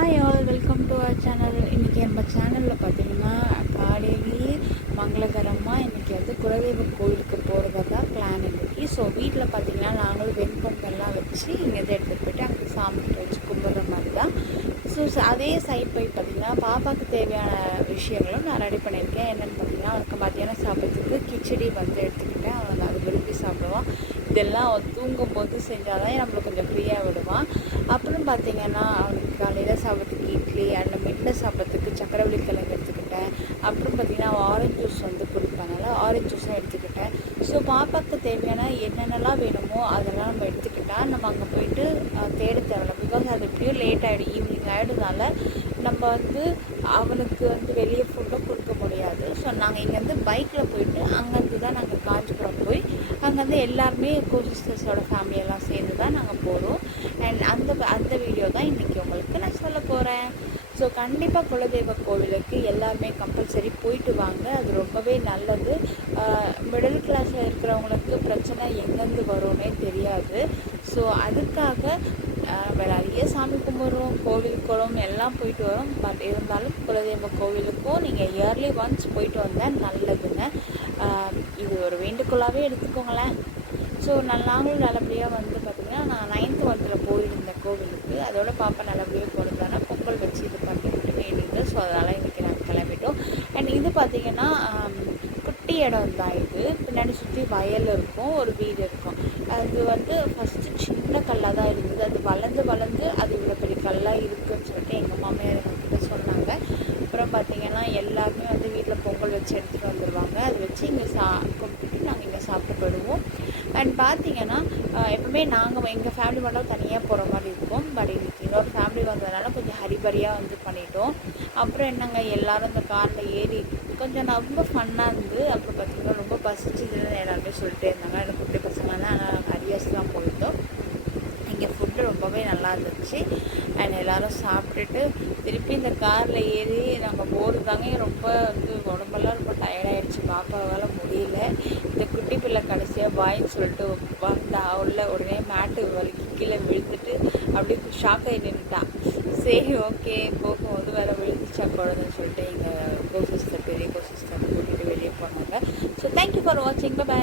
Hi all, welcome to our channel. இன்றைக்கி நம்ம சேனலில் பார்த்திங்கன்னா காலையிலேயே மங்களகரமாக இன்றைக்கி வந்து குலதெய்வ கோவிலுக்கு போகிறதா தான் பிளான் இன்றைக்கி. ஸோ வீட்டில் பார்த்திங்கன்னா நாங்களும் வெண்பொங்கல்லாம் வச்சு இங்கேருந்து எடுத்துகிட்டு போய்ட்டு அங்கே சாமிகிட்ட வச்சு கும்பிட்ற மாதிரி தான். ஸோ அதே சைட் போய் பார்த்திங்கன்னா பாப்பாவுக்கு தேவையான விஷயங்களும் நான் ரெடி பண்ணியிருக்கேன். என்னென்னு பார்த்திங்கன்னா அவனுக்கு மத்தியானம் சாப்பிட்றதுக்கு கிச்சடி வந்து எடுத்துக்கிட்டேன். அவனுக்கு அது விரும்பி சாப்பிடுவான். இதெல்லாம் தூங்கும்போது செஞ்சால் தான் நம்மளுக்கு கொஞ்சம் ஃப்ரீயாக விடுவான். அப்புறம் பார்த்திங்கன்னா அவனுக்கு காலையில் சாப்பிட்றதுக்கு இட்லி, அதில் மிட்டை சாப்பிட்றதுக்கு சக்கரவள்ளி கிழங்கு எடுத்துக்கிட்டேன். அப்புறம் பார்த்திங்கன்னா ஆரஞ்ச் ஜூஸ் வந்து குடிப்பாங்கல்ல, ஆரஞ்ச் ஜூஸும் எடுத்துக்கிட்டேன். ஸோ பாப்பாவுக்கு தேவையான என்னென்னலாம் வேணுமோ அதெல்லாம் நம்ம எடுத்துக்கிட்டால் நம்ம அங்கே போயிட்டு தேட தேவையில்ல. பிகாஸ் அது எப்படியும் லேட் ஆகிடும், ஈவினிங் ஆகிடும்னால நம்ம வந்து அவனுக்கு வந்து வெளியே ஃபுட்டும் கொடுக்க முடியாது. ஸோ நாங்கள் இங்கேருந்து பைக்கில் போயிட்டு அங்கேருந்து தான் நாங்கள் காஞ்சிபுரம் போய் அங்கேருந்து எல்லாருமே கோசிஸ்டர்ஸோட ஃபேமிலியெல்லாம் சேர்ந்து தான் நாங்கள் போகிறோம். அண்ட் அந்த வீடியோ தான் இன்றைக்கி உங்களுக்கு நான் சொல்ல போகிறேன். ஸோ கண்டிப்பாக குலதெய்வ கோவிலுக்கு எல்லாருமே கம்பல்சரி போயிட்டு வாங்க, அது ரொம்பவே நல்லது. மிடில் கிளாஸில் இருக்கிறவங்களுக்கு பிரச்சனை எங்கேருந்து வரும்னே தெரியாது. ஸோ அதுக்காக நம்ம நிறைய சாமி கும்பிட்றோம், கோவில் குளம் எல்லாம் போயிட்டு வரோம். பட் இருந்தாலும் குலதெய்வ கோவிலுக்கும் நீங்கள் இயர்லி ஒன்ஸ் போயிட்டு வந்தால் நல்லதுங்க. இது ஒரு வேண்டுகோளாகவே எடுத்துக்கோங்களேன். ஸோ நாங்களும் நல்லபடியாக வந்து பார்த்திங்கன்னா நான் 9th மந்தில் போயிருந்தேன் கோவிலுக்கு. அதோட பாப்பா நல்லபடியாக போனதானா பொங்கல் வச்சு இது பண்ணிட்டு வேண்டியது. ஸோ அதனால் இன்றைக்கி நாங்கள் கிளம்பிட்டோம். அண்ட் இது பார்த்திங்கன்னா குட்டி இடம் தான் இது. பின்னாடி சுற்றி வயல் இருக்கும், ஒரு வீடு இருக்கும். அது வந்து ஃபஸ்ட்டு சின்ன கல்லாக தான் இருந்தது. அது வளர்ந்து அது இவ்வளோ பெரிய கல்லாக இருக்குதுன்னு சொல்லிட்டு எங்கள் மாமியார் எங்ககிட்ட சொன்னாங்க. அப்புறம் பார்த்திங்கன்னா எல்லாருமே வந்து வீட்டில் பொங்கல் வச்சு எடுத்துகிட்டு வந்துடுவாங்க. அதை வச்சு இங்கே கும்பிட்டுட்டு நாங்கள் இங்கே சாப்பிட்டு போயிடுவோம். அண்ட் பார்த்திங்கன்னா எப்பவுமே நாங்கள் எங்கள் ஃபேமிலி மட்டும் தனியாக போகிற மாதிரி இருக்கும். பட் இன்றைக்கி இன்னொரு ஃபேமிலி வந்ததுனால கொஞ்சம் ஹரிபரியாக வந்து பண்ணிட்டோம். அப்புறம் என்னங்க எல்லோரும் இந்த காரில் ஏறி கொஞ்சம் ரொம்ப ஃபன்னாக இருந்து. அப்புறம் பார்த்திங்கன்னா ரொம்ப பசிச்சுதுன்னு எல்லாருமே சொல்லிட்டே இருந்தாங்க. எனக்கு குட்டி பசங்க தான், ஆனால் ஹரியாஸ் தான் போயிருந்தோம். இங்கே ஃபுட்டு ரொம்பவே நல்லா இருந்துச்சு. அண்ட் எல்லோரும் சாப்பிட்டுட்டு திருப்பி இந்த காரில் ஏறி நாங்கள் போகிறதாங்க ரொம்ப வந்து உடம்பெல்லாம் ரொம்ப டயர்டாகிடுச்சு. பாப்பாவால் முடியல. இந்த குட்டி பிள்ளை கடைசியாக பாயின்னு சொல்லிட்டு வந்தா உடனே மேட்டு வரைக்கும் கீழே விழுந்துட்டு அப்படியே ஷாக்காகி நின்றுட்டா. சரி ஓகே, போகும்போது வேறு விழுந்துச்சா குழந்தைன்னு சொல்லிட்டு எங்கள் பெரிய கோசிஸ்டர் கூட்டிகிட்டு வெளியே போனாங்க. ஸோ தேங்க்யூ ஃபார் வாட்சிங். பை.